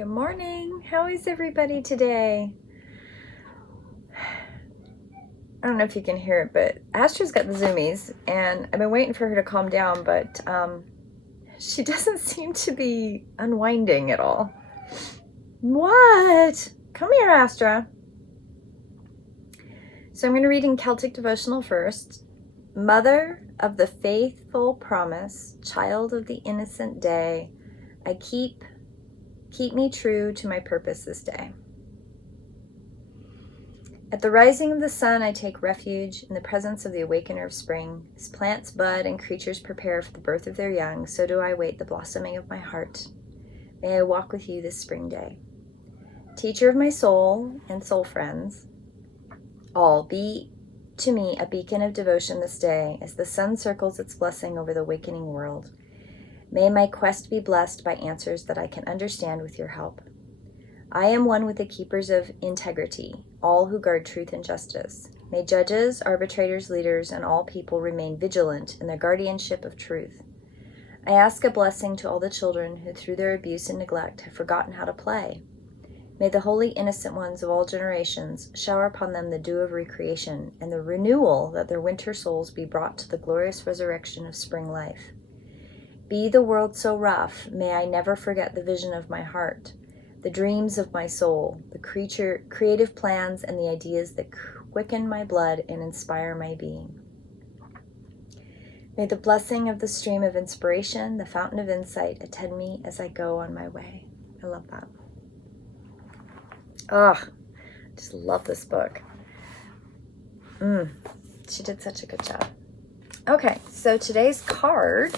Good morning. How is everybody today? I don't know if you can hear it, but Astra's got the zoomies, and I've been waiting for her to calm down, but she doesn't seem to be unwinding at all. What? Come here, Astra. So I'm going to read in Celtic Devotional first. Mother of the faithful promise, child of the innocent day, I keep me true to my purpose this day. At the rising of the sun, I take refuge in the presence of the awakener of spring. As plants bud and creatures prepare for the birth of their young, so do I wait the blossoming of my heart. May I walk with you this spring day. Teacher of my soul and soul friends, all be to me a beacon of devotion this day as the sun circles its blessing over the awakening world. May my quest be blessed by answers that I can understand with your help. I am one with the keepers of integrity, all who guard truth and justice. May judges, arbitrators, leaders, and all people remain vigilant in their guardianship of truth. I ask a blessing to all the children who through their abuse and neglect have forgotten how to play. May the holy innocent ones of all generations shower upon them the dew of recreation and the renewal that their winter souls be brought to the glorious resurrection of spring life. Be the world so rough, may I never forget the vision of my heart, the dreams of my soul, the creative plans and the ideas that quicken my blood and inspire my being. May the blessing of the stream of inspiration, the fountain of insight, attend me as I go on my way. I love that. Just love this book. She did such a good job. Okay, so today's card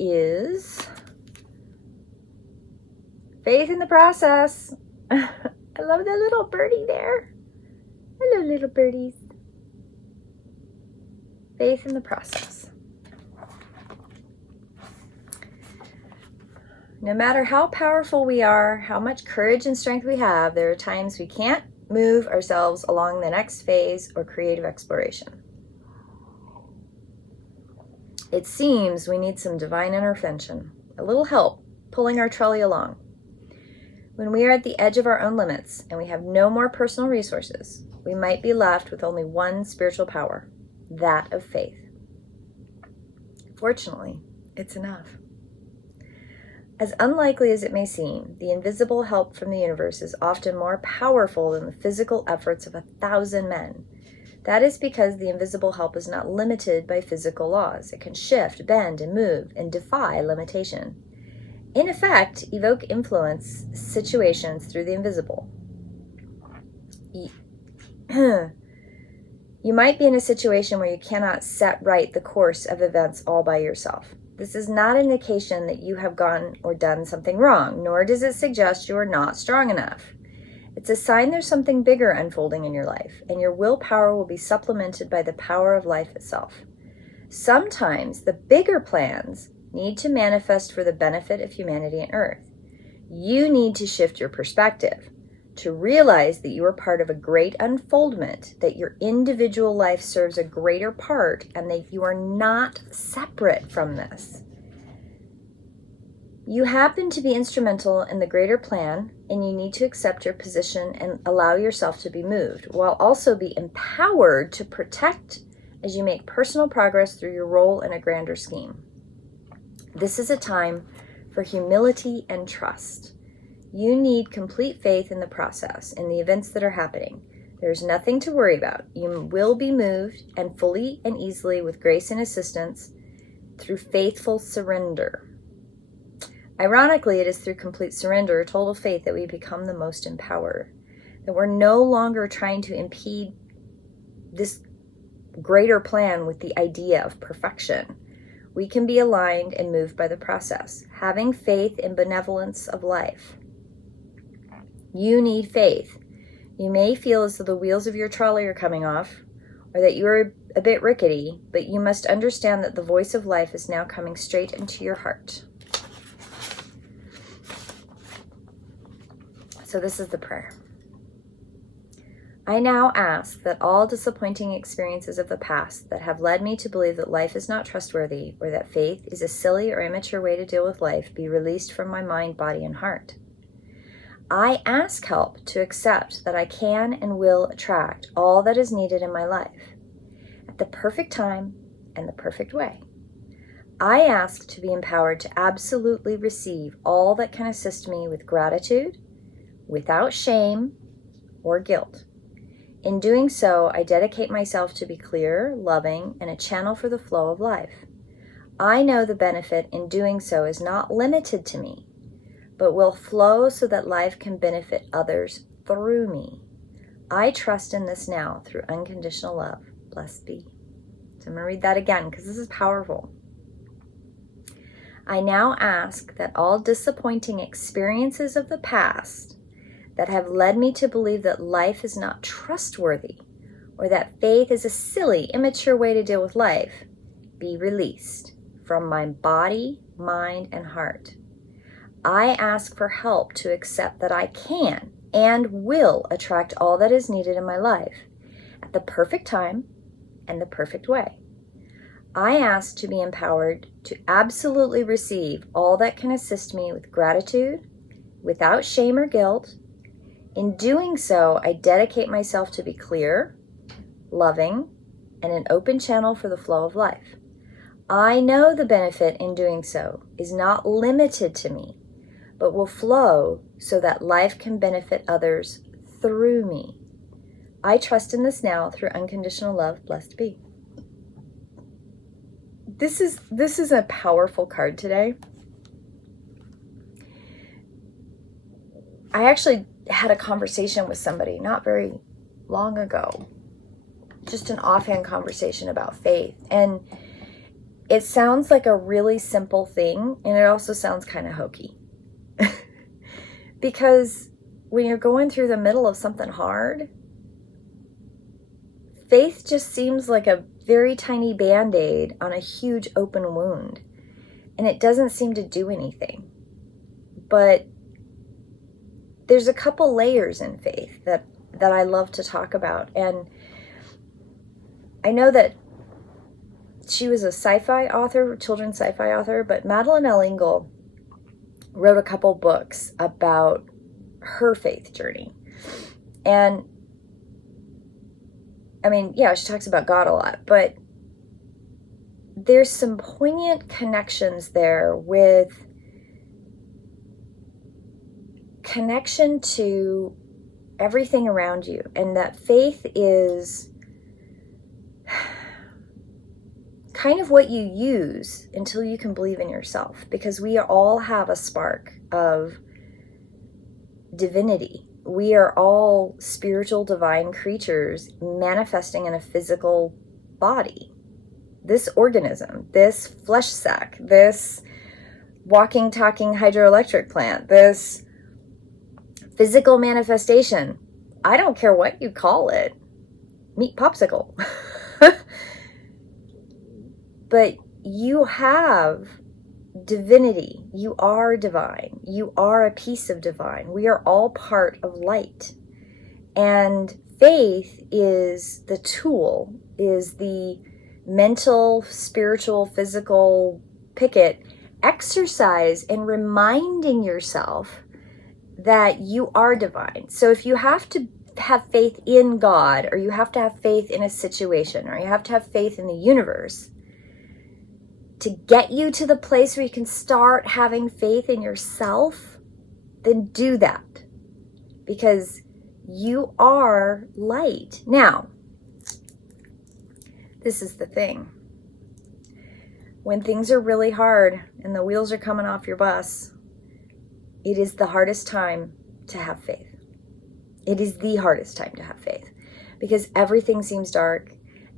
is faith in the process. I love the little birdie there. Hello, little birdies. Faith in the process. No matter how powerful we are, how much courage and strength we have, there are times we can't move ourselves along the next phase or creative exploration. It seems we need some divine intervention, a little help pulling our trolley along. When we are at the edge of our own limits and we have no more personal resources, we might be left with only one spiritual power, that of faith. Fortunately, it's enough. As unlikely as it may seem, the invisible help from the universe is often more powerful than the physical efforts of 1,000 men. That is because the invisible help is not limited by physical laws. It can shift, bend, and move, and defy limitation. In effect, evoke influence situations through the invisible. You might be in a situation where you cannot set right the course of events all by yourself. This is not an indication that you have gone or done something wrong, nor does it suggest you are not strong enough. It's a sign there's something bigger unfolding in your life, and your willpower will be supplemented by the power of life itself. Sometimes the bigger plans need to manifest for the benefit of humanity and Earth. You need to shift your perspective, to realize that you are part of a great unfoldment, that your individual life serves a greater part, and that you are not separate from this. You happen to be instrumental in the greater plan, and you need to accept your position and allow yourself to be moved, while also be empowered to protect as you make personal progress through your role in a grander scheme. This is a time for humility and trust. You need complete faith in the process, in the events that are happening. There's nothing to worry about. You will be moved, and fully and easily with grace and assistance, through faithful surrender. Ironically, it is through complete surrender, total faith, that we become the most empowered. That we're no longer trying to impede this greater plan with the idea of perfection. We can be aligned and moved by the process, having faith in benevolence of life. You need faith. You may feel as though the wheels of your trolley are coming off, or that you are a bit rickety, but you must understand that the voice of life is now coming straight into your heart. So this is the prayer. I now ask that all disappointing experiences of the past that have led me to believe that life is not trustworthy or that faith is a silly or immature way to deal with life be released from my mind, body, and heart. I ask help to accept that I can and will attract all that is needed in my life at the perfect time and the perfect way. I ask to be empowered to absolutely receive all that can assist me with gratitude, without shame or guilt. In doing so, I dedicate myself to be clear, loving, and a channel for the flow of life. I know the benefit in doing so is not limited to me, but will flow so that life can benefit others through me. I trust in this now through unconditional love. Blessed be. So I'm going to read that again because this is powerful. I now ask that all disappointing experiences of the past that have led me to believe that life is not trustworthy or that faith is a silly, immature way to deal with life be released from my body, mind, and heart. I ask for help to accept that I can and will attract all that is needed in my life at the perfect time and the perfect way. I ask to be empowered to absolutely receive all that can assist me with gratitude, without shame or guilt. In doing so, I dedicate myself to be clear, loving, and an open channel for the flow of life. I know the benefit in doing so is not limited to me, but will flow so that life can benefit others through me. I trust in this now through unconditional love. Blessed be. This is a powerful card today. I actually had a conversation with somebody not very long ago, just an offhand conversation about faith. And it sounds like a really simple thing, and it also sounds kind of hokey. Because when you're going through the middle of something hard, faith just seems like a very tiny Band-Aid on a huge open wound, and it doesn't seem to do anything. But there's a couple layers in faith that I love to talk about. And I know that she was a sci-fi author, children's sci-fi author, but Madeline L. wrote a couple books about her faith journey. And I mean, yeah, she talks about God a lot, but there's some poignant connections there with connection to everything around you, and that faith is kind of what you use until you can believe in yourself, because we all have a spark of divinity. We are all spiritual, divine creatures manifesting in a physical body. This organism, this flesh sac, this walking, talking hydroelectric plant, this physical manifestation, I don't care what you call it, meat popsicle. But you have divinity. You are divine. You are a piece of divine. We are all part of light. And faith is the tool, is the mental, spiritual, physical, pick it, exercise in reminding yourself that you are divine. So if you have to have faith in God, or you have to have faith in a situation, or you have to have faith in the universe to get you to the place where you can start having faith in yourself, then do that, because you are light. Now, this is the thing. When things are really hard and the wheels are coming off your bus, it is the hardest time to have faith. It is the hardest time to have faith, because everything seems dark,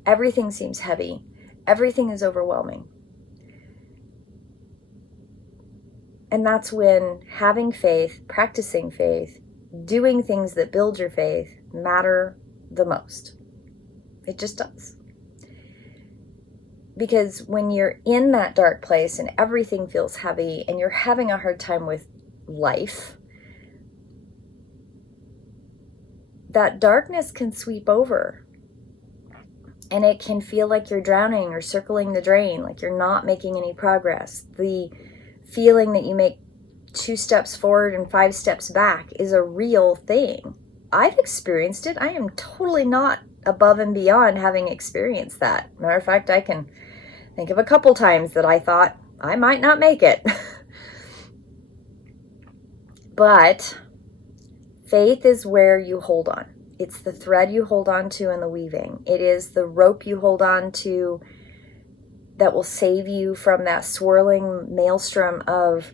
everything seems heavy, everything is overwhelming. And that's when having faith, practicing faith, doing things that build your faith matter the most. It just does. Because when you're in that dark place and everything feels heavy and you're having a hard time with life, that darkness can sweep over. And it can feel like you're drowning or circling the drain, like you're not making any progress. The feeling that you make 2 steps forward and 5 steps back is a real thing. I've experienced it. I am totally not above and beyond having experienced that. Matter of fact, I can think of a couple times that I thought I might not make it. But faith is where you hold on. It's the thread you hold on to in the weaving. It is the rope you hold on to that will save you from that swirling maelstrom of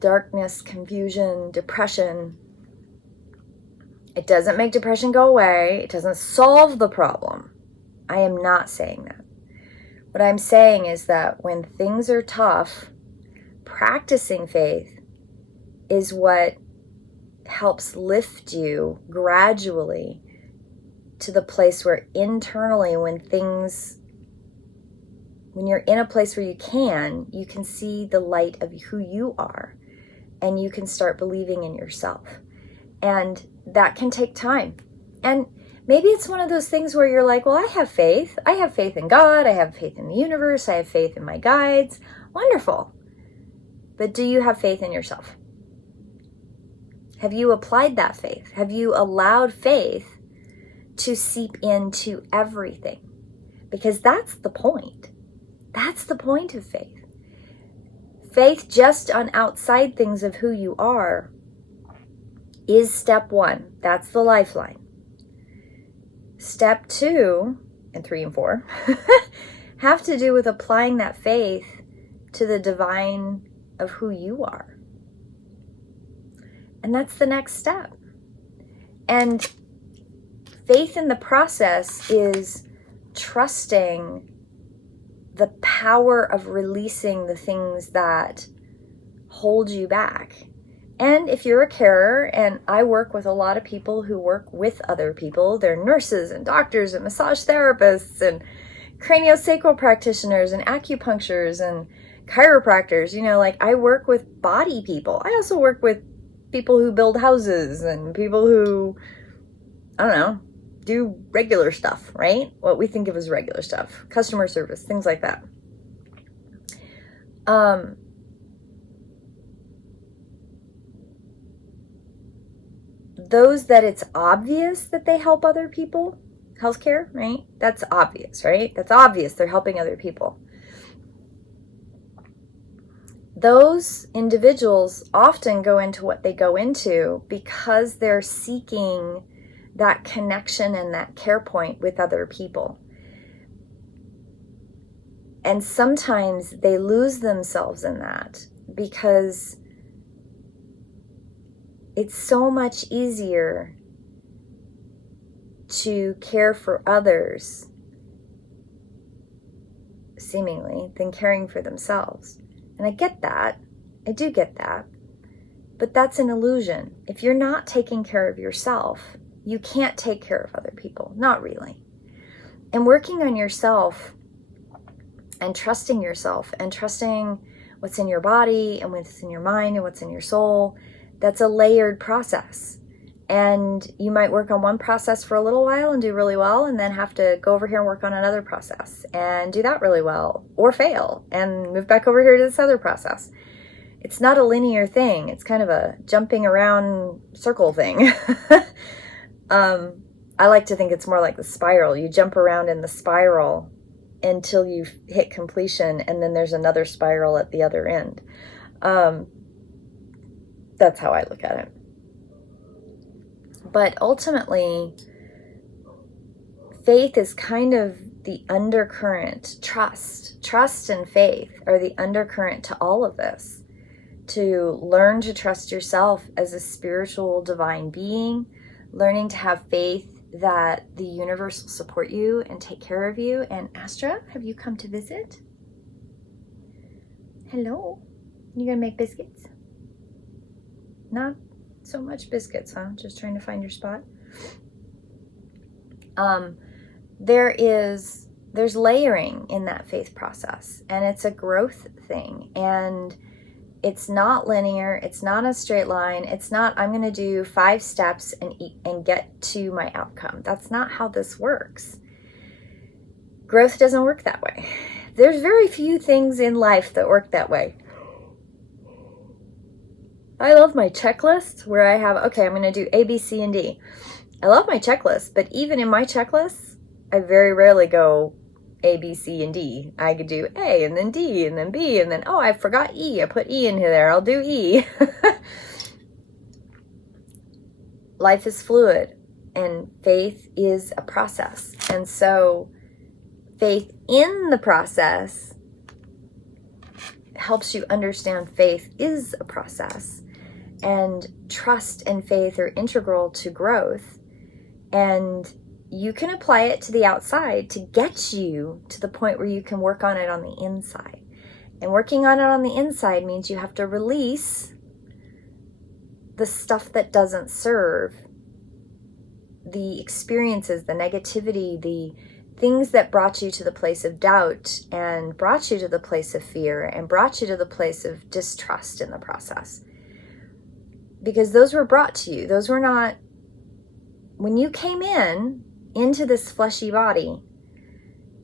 darkness, confusion, depression. It doesn't make depression go away. It doesn't solve the problem. I am not saying that. What I'm saying is that when things are tough, practicing faith is what helps lift you gradually to the place where internally, when you're in a place where you can see the light of who you are, and you can start believing in yourself. And that can take time. And maybe it's one of those things where you're like, well, I have faith. I have faith in God. I have faith in the universe. I have faith in my guides. Wonderful. But do you have faith in yourself? Have you applied that faith? Have you allowed faith to seep into everything? Because that's the point. That's the point of faith. Faith just on outside things of who you are is step 1. That's the lifeline. Step 2 and 3 and 4 have to do with applying that faith to the divine of who you are. And that's the next step. And faith in the process is trusting the power of releasing the things that hold you back. And if you're a carer, and I work with a lot of people who work with other people, they're nurses and doctors and massage therapists and craniosacral practitioners and acupuncturists and chiropractors. I work with body people. I also work with people who build houses and people who, do regular stuff, right? What we think of as regular stuff, customer service, things like that. Those that it's obvious that they help other people, healthcare, right? That's obvious, right? That's obvious they're helping other people. Those individuals often go into what they go into because they're seeking that connection and that care point with other people. And sometimes they lose themselves in that because it's so much easier to care for others, seemingly, than caring for themselves. And I get that. I do get that. But that's an illusion. If you're not taking care of yourself, you can't take care of other people. Not really. And working on yourself and trusting what's in your body and what's in your mind and what's in your soul, that's a layered process. And you might work on one process for a little while and do really well, and then have to go over here and work on another process and do that really well, or fail and move back over here to this other process. It's not a linear thing. It's kind of a jumping around circle thing. I like to think it's more like the spiral. You jump around in the spiral until you hit completion, and then there's another spiral at the other end. That's how I look at it. But ultimately, faith is kind of the undercurrent. Trust and faith are the undercurrent to all of this. To learn to trust yourself as a spiritual divine being, learning to have faith that the universe will support you and take care of you. And Astra, have you come to visit? Hello. You gonna make biscuits? Not so much biscuits, huh? Just trying to find your spot. There's layering in that faith process, and it's a growth thing, and it's not linear. It's not a straight line. It's not, I'm going to do 5 steps and get to my outcome. That's not how this works. Growth doesn't work that way. There's very few things in life that work that way. I love my checklist where I have, okay, I'm going to do A, B, C, and D. I love my checklist, but even in my checklists, I very rarely go A, B, C, and D. I could do A, and then D, and then B, and then, oh, I forgot E. I put E in there. I'll do E. Life is fluid, and faith is a process. And so faith in the process helps you understand faith is a process. And trust and faith are integral to growth. And you can apply it to the outside to get you to the point where you can work on it on the inside. And working on it on the inside means you have to release the stuff that doesn't serve, the experiences, the negativity, the things that brought you to the place of doubt and brought you to the place of fear and brought you to the place of distrust in the process. Because those were brought to you. Those were not, when you came into this fleshy body,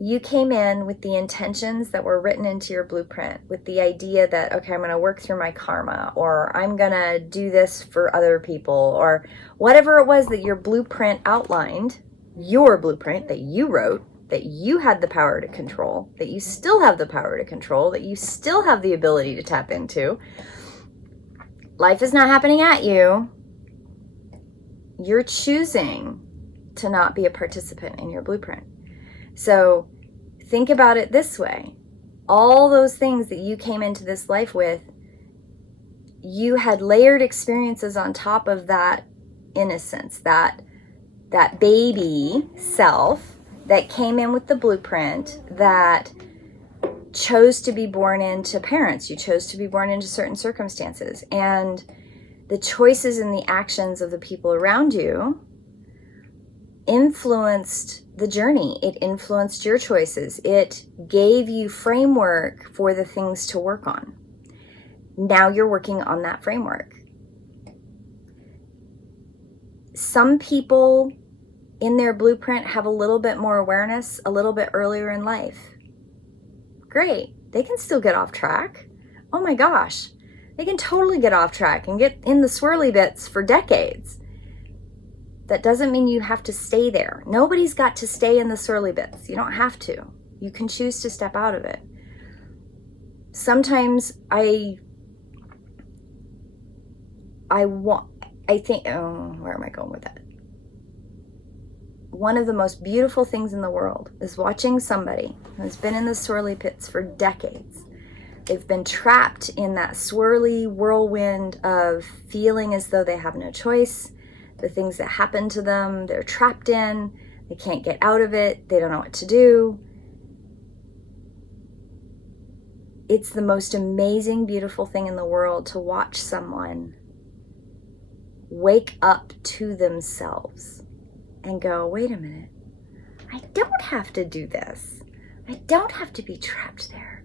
you came in with the intentions that were written into your blueprint, with the idea that, okay, I'm going to work through my karma, or I'm going to do this for other people, or whatever it was that your blueprint outlined, your blueprint that you wrote, that you had the power to control, that you still have the power to control, that you still have the ability to tap into. Life is not happening at you. You're choosing to not be a participant in your blueprint. So think about it this way. All those things that you came into this life with, you had layered experiences on top of that innocence, that baby self that came in with the blueprint, that chose to be born into parents. You chose to be born into certain circumstances. And the choices and the actions of the people around you influenced the journey. It influenced your choices. It gave you framework for the things to work on. Now you're working on that framework. Some people in their blueprint have a little bit more awareness a little bit earlier in life. Great. They can still get off track. Oh my gosh. They can totally get off track and get in the swirly bits for decades. That doesn't mean you have to stay there. Nobody's got to stay in the swirly bits. You don't have to. You can choose to step out of it. Sometimes I think, where am I going with that? One of the most beautiful things in the world is watching somebody who's been in the swirly pits for decades. They've been trapped in that swirly whirlwind of feeling as though they have no choice. The things that happen to them, they're trapped in. They can't get out of it. They don't know what to do. It's the most amazing, beautiful thing in the world to watch someone wake up to themselves and go, wait a minute, I don't have to do this. I don't have to be trapped there.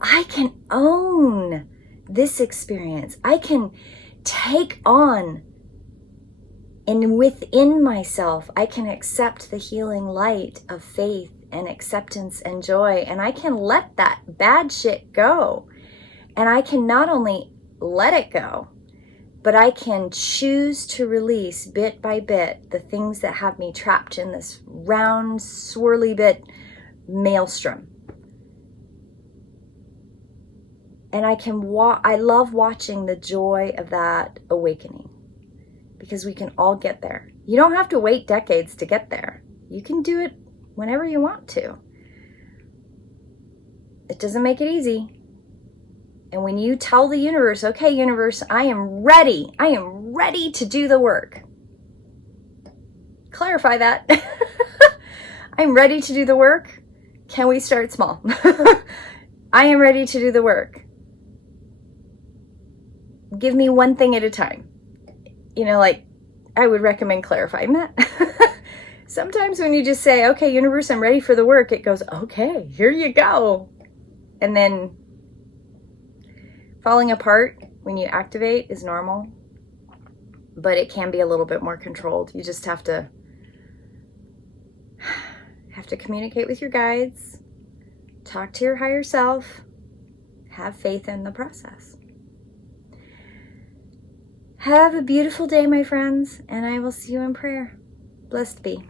I can own this experience. I can take on, and within myself, I can accept the healing light of faith and acceptance and joy, and I can let that bad shit go. And I can not only let it go, but I can choose to release bit by bit the things that have me trapped in this round, swirly bit maelstrom. And I love watching the joy of that awakening, because we can all get there. You don't have to wait decades to get there. You can do it whenever you want to. It doesn't make it easy. And when you tell the universe, okay, universe, I am ready to do the work. Clarify that. I'm ready to do the work. Can we start small? I am ready to do the work. Give me one thing at a time. I would recommend clarifying that. Sometimes when you just say, okay, universe, I'm ready for the work, it goes, okay, here you go. And then falling apart when you activate is normal, but it can be a little bit more controlled. You just have to communicate with your guides, talk to your higher self, have faith in the process. Have a beautiful day, my friends, and I will see you in prayer. Blessed be.